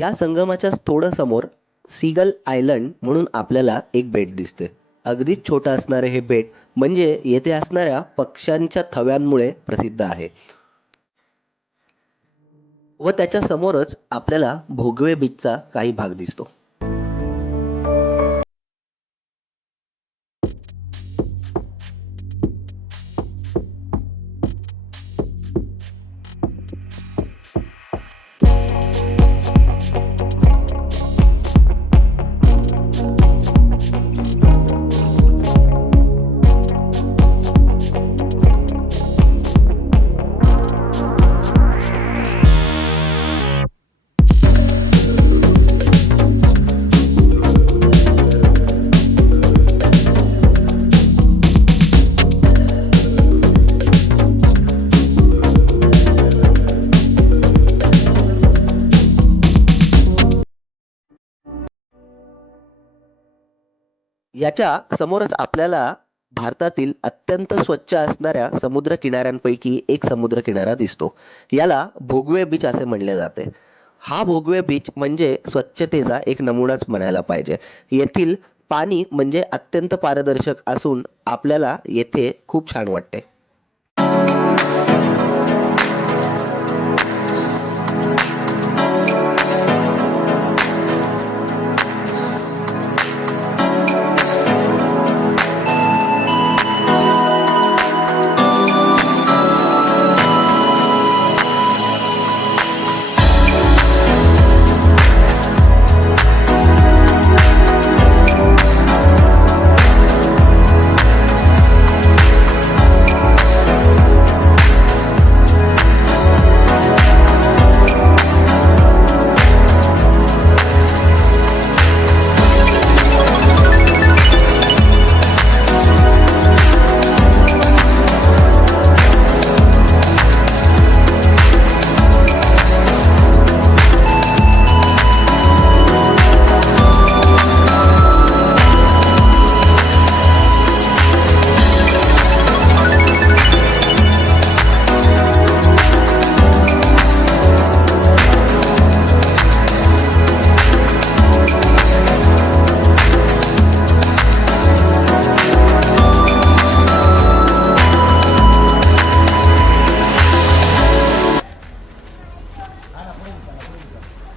या संगमाच्याच थोडं समोर सीगल आयलंड म्हणून आपल्याला एक बेट दिसते. अगदीच छोटं असणारे हे बेट म्हणजे येथे असणाऱ्या पक्ष्यांच्या थव्यांमुळे प्रसिद्ध आहे. व त्याच्या समोरच आपल्याला भोगवे बीचचा काही भाग दिसतो. याच्या समोरच आपल्याला भारतातील अत्यंत स्वच्छ असणाऱ्या समुद्र किनाऱ्यांपैकी एक समुद्र किनारा दिसतो. याला भोगवे बीच असे म्हणले जाते. हा भोगवे बीच म्हणजे स्वच्छतेचा एक नमुनाच म्हणायला पाहिजे. येथील पाणी म्हणजे अत्यंत पारदर्शक असून आपल्याला येथे खूप छान वाटते.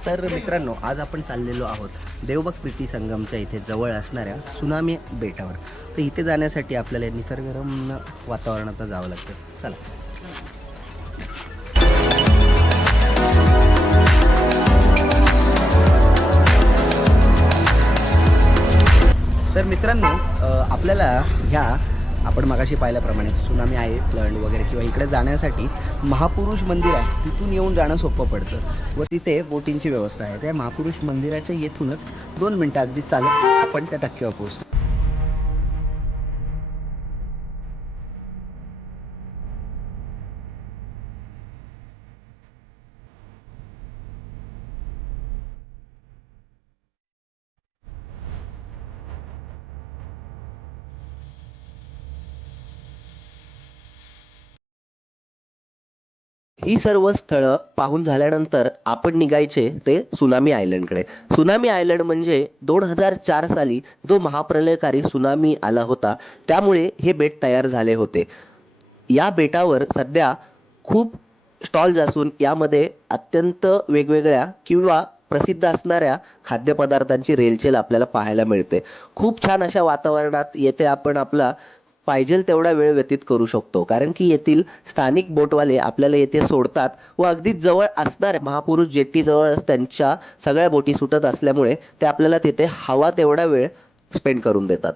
तर मित्रांनो, आज आपण चाललेलो आहोत देवबाग प्रीती संगमच्या इथे जवळ असणाऱ्या सुनामी बेटावर. तर इथे जाण्यासाठी आपल्याला निसर्गरम्य वातावरणात जावं लागतं. चला. तर मित्रांनो, आपल्याला ह्या आपण मगाशी पाहिल्याप्रमाणे सुनामी आयलंड वगैरे किंवा इकडे जाण्यासाठी महापुरुष मंदिर आहे, तिथून येऊन जाणं सोपं पडतं व तिथे बोटिंगची व्यवस्था आहे. त्या महापुरुष मंदिराच्या येथूनच 2 मिनटं अगदी चालत आपण त्या धक्क्यावर पोहोचतो. ही सर्व स्थळं पाहून झाल्यानंतर आपण निघायचे ते सुनामी आयलंडकडे. सुनामी आयलंड म्हणजे 2004 साली जो महाप्रलयकारी सुनामी आला होता, त्यामुळे हे बेट तयार झाले होते. या बेटावर सध्या खूप स्टॉल्स असून यामध्ये अत्यंत वेगवेगळ्या किंवा प्रसिद्ध असणाऱ्या खाद्यपदार्थांची रेलचेल आपल्याला पाहायला मिळते. खूप छान अशा वातावरणात येथे आपण आपला पाहिजेल तेवढा वेळ व्यतीत करू शकतो, कारण की येथील स्थानिक बोटवाले आपल्याला येथे सोडतात व अगदी जवळ असणाऱ्या महापुरुष जेट्टी जवळच त्यांच्या सगळ्या बोटी सुटत असल्यामुळे ते आपल्याला तिथे हवा तेवढा वेळ स्पेंड करून देतात.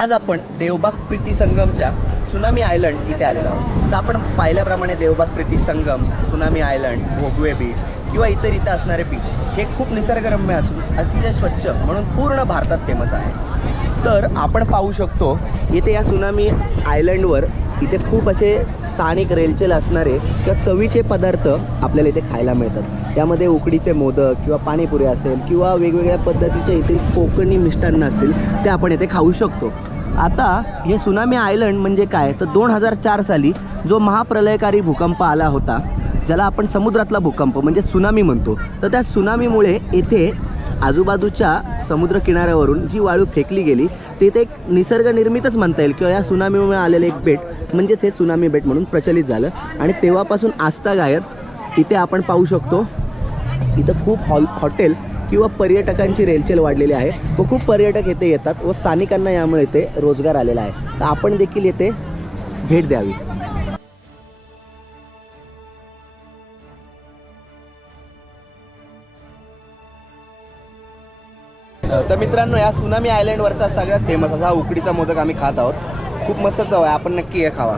आज आपण देवबाग प्रीती संगमच्या सुनामी आयलंड इथे आलेलो आहोत. तर आपण पाहिल्याप्रमाणे देवबाग प्रीती संगम, सुनामी आयलंड, भोगवे बीच किंवा इतर इथं असणारे बीच हे खूप निसर्गरम्य असून अतिशय स्वच्छ म्हणून पूर्ण भारतात फेमस आहे. तर आपण पाहू शकतो इथे या सुनामी आयलंडवर इथे खूप असे स्थानिक रेलचेल असणारे किंवा चवीचे पदार्थ आपल्याला इथे खायला मिळतात. त्यामध्ये उकडीचे मोदक किंवा पाणीपुरी असेल किंवा वेगवेगळ्या पद्धतीचे इथे कोकणी मिष्टान्न असतील ते आपण इथे खाऊ शकतो. आता हे सुनामी आयलंड म्हणजे काय तर 2004 साली जो महाप्रलयकारी भूकंप आला होता, ज्याला आपण समुद्रातला भूकंप म्हणजे सुनामी म्हणतो, तर त्या सुनामीमुळे येथे आजूबाजूच्या समुद्र किनाऱ्यावरून जी वाळू फेकली गेली ते एक निसर्गनिर्मितच म्हणता येईल किंवा या सुनामीमुळे आलेलं एक बेट म्हणजेच हे सुनामी बेट म्हणून प्रचलित झालं. आणि तेव्हापासून आजतागायत इथे आपण पाहू शकतो इथं खूप हॉटेल किंवा पर्यटकांची रेलचेल वाढलेली आहे व खूप पर्यटक येथे येतात व स्थानिकांना यामुळे इथे रोजगार आलेला आहे. तर आपण देखील येथे भेट द्यावी. तर मित्रांनो, या सुनामी आयलंडवरचा सगळ्यात फेमस असा उकडीचा मोदक आम्ही खात आहोत. खूप मस्त चव आहे, आपण नक्की हे खावा.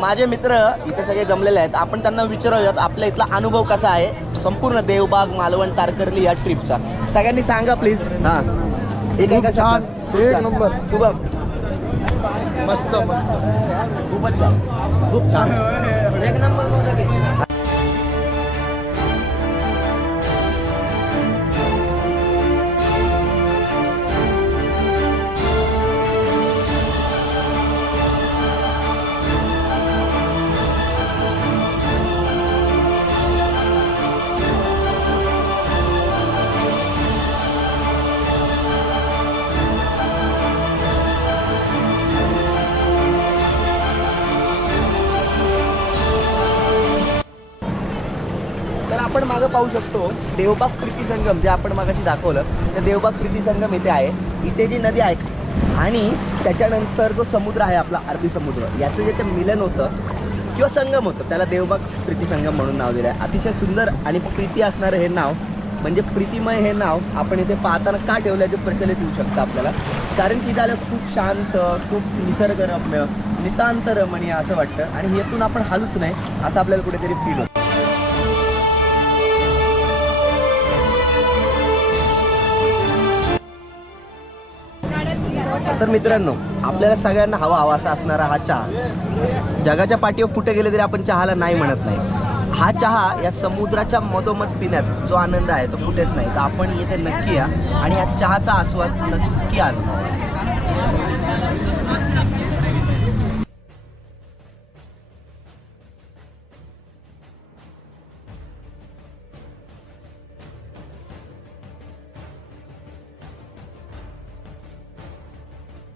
माझे मित्र इथे सगळे जमलेले आहेत, आपण त्यांना विचारूयात आपल्या इथला अनुभव कसा आहे संपूर्ण देवबाग, मालवण, तारकर्ली या ट्रिपचा. सगळ्यांनी सांगा प्लीज. हां, एक नंबर. शुभम. मस्त मस्त, खूपच छान, खूप छान, एक नंबर मोदक आहे. आपण मागं पाहू शकतो देवबाग प्रीती संगम, जे आपण मागाशी दाखवलं ते देवबाग प्रीती संगम इथे आहे. इथे जी नदी आहे आणि त्याच्यानंतर जो समुद्र आहे आपला अरबी समुद्र, याचं जे ते मिलन होतं किंवा संगम होतं त्याला देवबाग प्रीती संगम म्हणून नाव दिलं आहे. अतिशय सुंदर आणि प्रीती असणारं हे नाव म्हणजे प्रीतिमय हे नाव आपण इथे पाहताना का ठेवल्याचे प्रचलित होऊ शकतं आपल्याला, कारण की झालं खूप शांत, खूप निसर्गरम्य, नितांत रमणीय असं वाटतं आणि येथून आपण हालूच नाही असं आपल्याला कुठेतरी फील होतं. तर मित्रांनो, आपल्याला सगळ्यांना हवा असा असणारा हा चहा, जगाच्या पाठीवर कुठे गेले तरी आपण चहाला नाही म्हणत नाही. हा चहा या समुद्राच्या मधोमध पिण्यात जो आनंद आहे तो कुठेच नाही. तर आपण येथे नक्की या आणि या चहाचा आस्वाद नक्की आजमावा.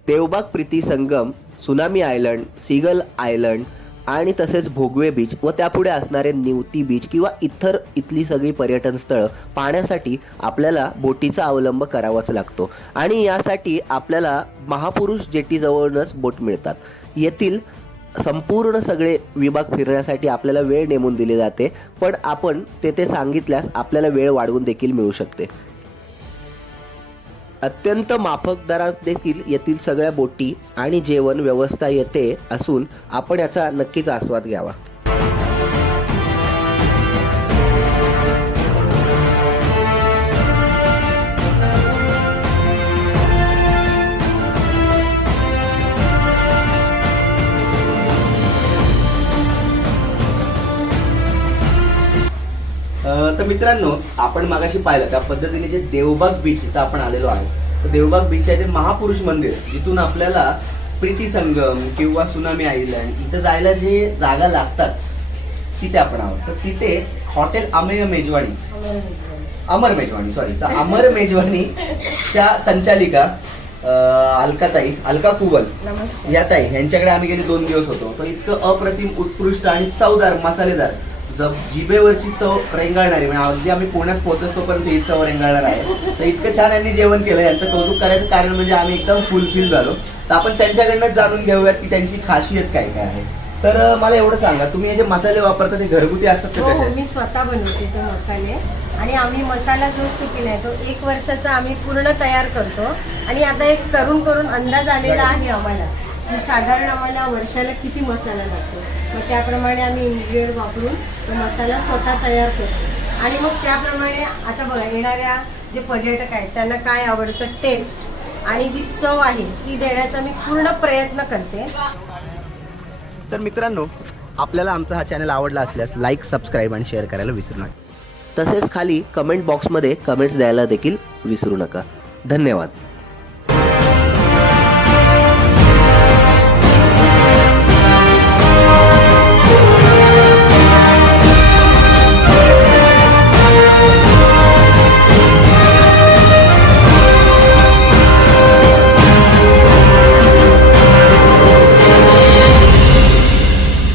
देवबाग प्रीती संगम, सुनामी आयलंड, सीगल आयलंड आणि तसेच भोगवे बीच व त्यापुढे असणारे निवती बीच किंवा इथली सगळी पर्यटन स्थळं पाहण्यासाठी आपल्याला बोटीचा अवलंब करावाच लागतो आणि यासाठी आपल्याला महापुरुष जेटीजवळूनच बोट मिळतात. येथील संपूर्ण सगळे विभाग फिरण्यासाठी आपल्याला वेळ नेमून दिली जाते, पण आपण तेथे सांगितल्यास आपल्याला वेळ वाढवून देखील मिळू शकते. अत्यंत माफक दरात देखील येथील सगळ्या बोटी आणि जेवण व्यवस्था येथे असून आपण याचा नक्कीच आस्वाद घ्यावा. तर मित्रांनो, आपण मागाशी पाहिलं त्या पद्धतीने जे देवबाग बीच इथं आपण आलेलो आहे, तर देवबाग बीच आहे ते महापुरुष मंदिर, जिथून आपल्याला प्रीती संगम किंवा सुनामी आयलंड इथं जायला जे जागा लागतात तिथे आपण आहोत. तर तिथे हॉटेल अमर मेजवानी तर अमर मेजवानीच्या संचालिका अलका कुबल या ताई यांच्याकडे आम्ही गेले 2 दिवस होतो. तर इतकं अप्रतिम, उत्कृष्ट आणि चवदार, मसालेदार, जिभेवरची चव रेंगाळणारी, म्हणजे अगदी आम्ही पुण्यात पोहोचतोपर्यंत ही चव रेंगाळणार आहे. तर इतकं छान यांनी जेवण केलं. यांचं कौतुक करायचं कारण म्हणजे आम्ही एकदम फुलफिल झालो. तर आपण त्यांच्याकडनं जाणून घेऊयात की त्यांची खासियत काय काय आहे. तर मला एवढं सांगा, तुम्ही हे जे मसाले वापरता ते घरगुती असतात का हो कसे? मी स्वतः बनवते ते मसाले आणि आम्ही मसाला जो असतो की नाही तो 1 वर्षाचा आम्ही पूर्ण तयार करतो आणि आता एक करून अंदाज आलेला आहे आम्हाला की साधारण आम्हाला वर्षाला किती मसाला लागतो. मग त्याप्रमाणे आम्ही इन्ग्रेडियंट वापरून तो मसाला स्वतः तयार करतो आणि मग त्याप्रमाणे आता बघा येणाऱ्या जे पर्यटक आहेत त्यांना काय आवडतं टेस्ट आणि जी चव आहे ती देण्याचा मी पूर्ण प्रयत्न करते. तर मित्रांनो, आपल्याला आमचा हा चॅनल आवडला असल्यास लाईक, सबस्क्राईब आणि शेअर करायला विसरू नका. तसेच खाली कमेंट बॉक्समध्ये कमेंट्स द्यायला देखील विसरू नका. धन्यवाद.